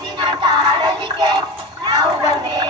ಮೆಣಸಿನ ಕಾಡಲಿಗೆ ನಾವುಗಳ ಮೇಲೆ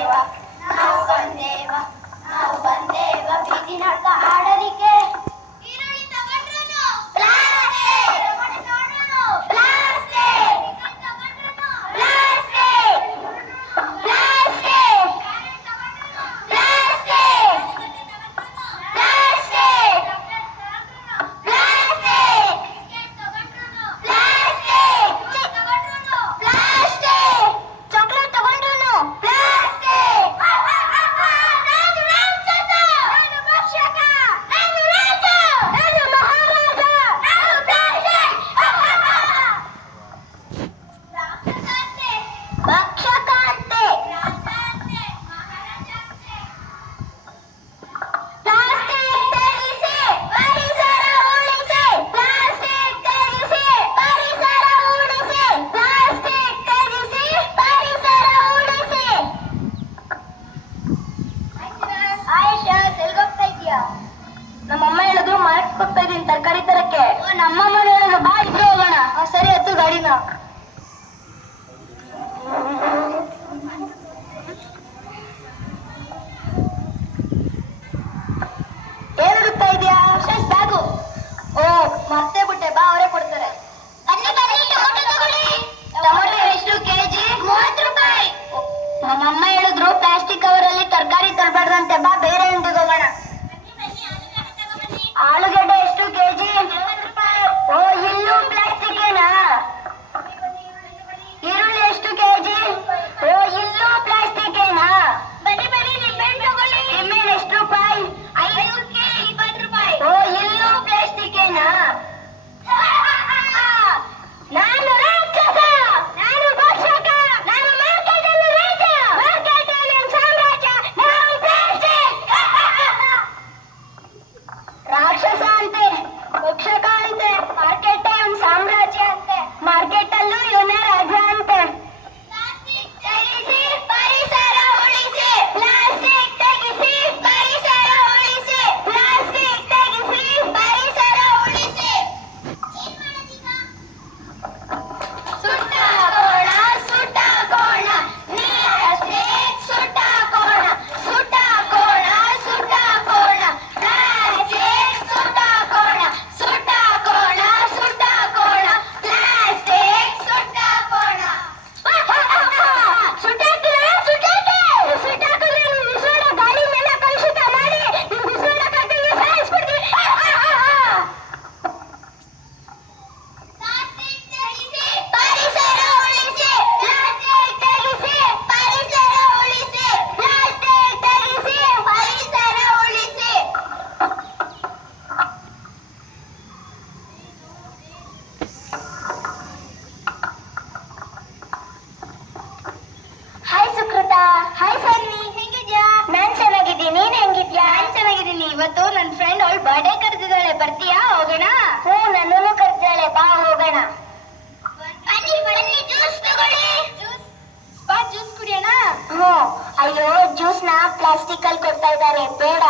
ಜ್ಯೂಸ್ನ ಪ್ಲಾಸ್ಟಿಕ್ ಅಲ್ಲಿ ಕೊಡ್ತಾ ಇದ್ದಾರೆ. ಬೇಡ.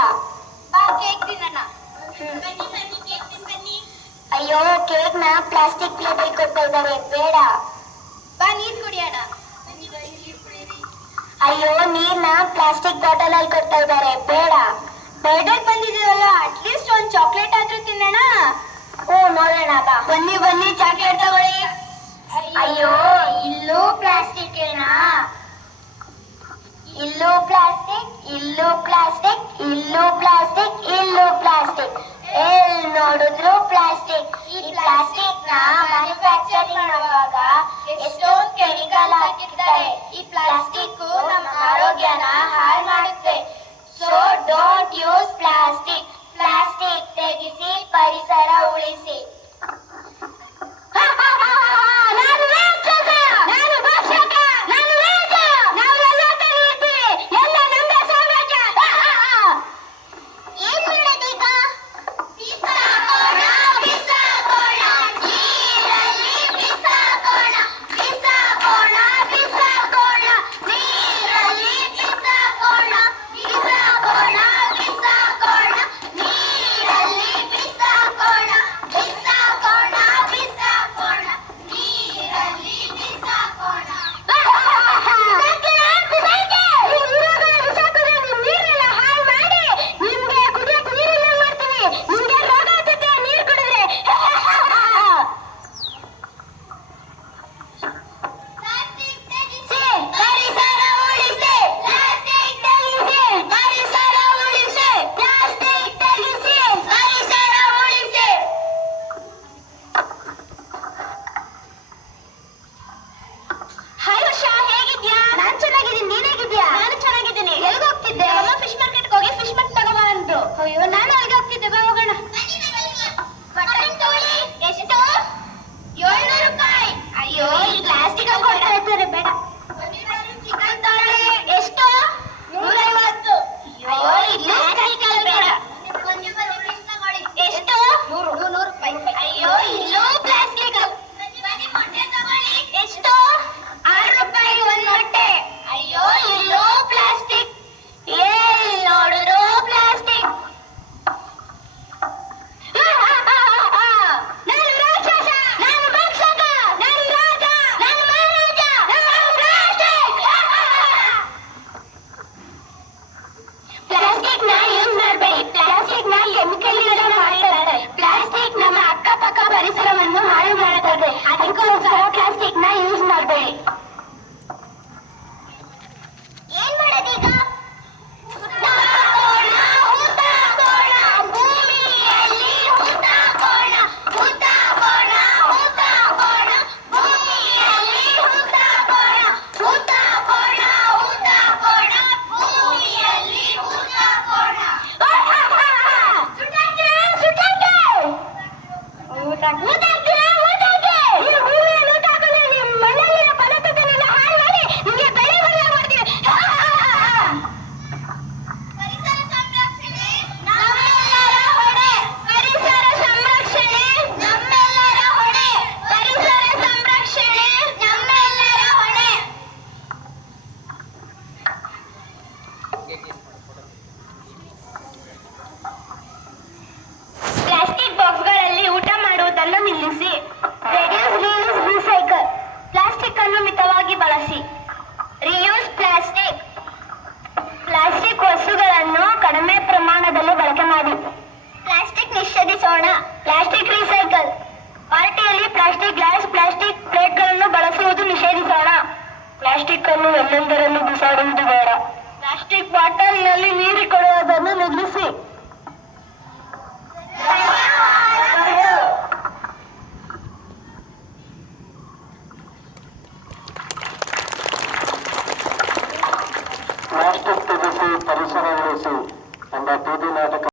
ಅಯ್ಯೋ ಕೇಕ್ನ ಪ್ಲಾಸ್ಟಿಕ್ ಪ್ಲೇಟ್ ಅಲ್ಲಿ ಕೊಡ್ತಾ ಇದ್ದಾರೆ. ಬೇಡ. ಬಾ ನೀರ್ ಕುಡಿಯೋಣ ಅಯ್ಯೋ ನೀರ್ನ ಪ್ಲಾಸ್ಟಿಕ್ ಬಾಟಲ್ ಅಲ್ಲಿ ಕೊಡ್ತಾ ಇದ್ದಾರೆ. ಬೇಡ. ಬರ್ಡೇ ಬಂದಿದೀವಲ್ಲ ಅಟ್ಲೀಸ್ಟ್ ಒಂದ್ ಚಾಕ್ಲೇಟ್ ಆದ್ರೂ ತಿನ್ನೋಣ ಓ ನೋಡೋಣ ಬಾ. ಬನ್ನಿ ಬನ್ನಿ ಚಾಕ್ಲೇಟ್ ತಗೊಳ್ಳಿ. ಅಯ್ಯೋ ಇಲ್ಲೂ ಪ್ಲಾಸ್ಟಿಕ್ ಏನಾ ಇಲ್ಲೂ ಪ್ಲಾಸ್ಟಿಕ್ ಇಲ್ಲೂ ಪ್ಲಾಸ್ಟಿಕ್ ಇಲ್ಲೂ ಪ್ಲಾಸ್ಟಿಕ್ ಇಲ್ಲೂ ಪ್ಲಾಸ್ಟಿಕ್ ಎಲ್ ನೋಡಿದ್ರು ಪ್ಲಾಸ್ಟಿಕ್ ಈ ಪ್ಲಾಸ್ಟಿಕ್ನ ಮ್ಯಾನುಫ್ಯಾಕ್ಚರಿಂಗ್ ಮಾಡುವಾಗ ಎಷ್ಟೊಂದು ಕೆಮಿಕಲ್ ಆಗಿರ್ತಾರೆ ಈ ಪ್ಲಾಸ್ಟಿಕ್ ನಮ್ಮ ಆರೋಗ್ಯನ ಪರಿಸರವನ್ನು ಹಾಳು ಮಾಡುತ್ತದೆ ಅದಕ್ಕೋಸ್ಕರ ಪ್ಲಾಸ್ಟಿಕ್ನ ಯೂಸ್ ಮಾಡಬೇಡಿ.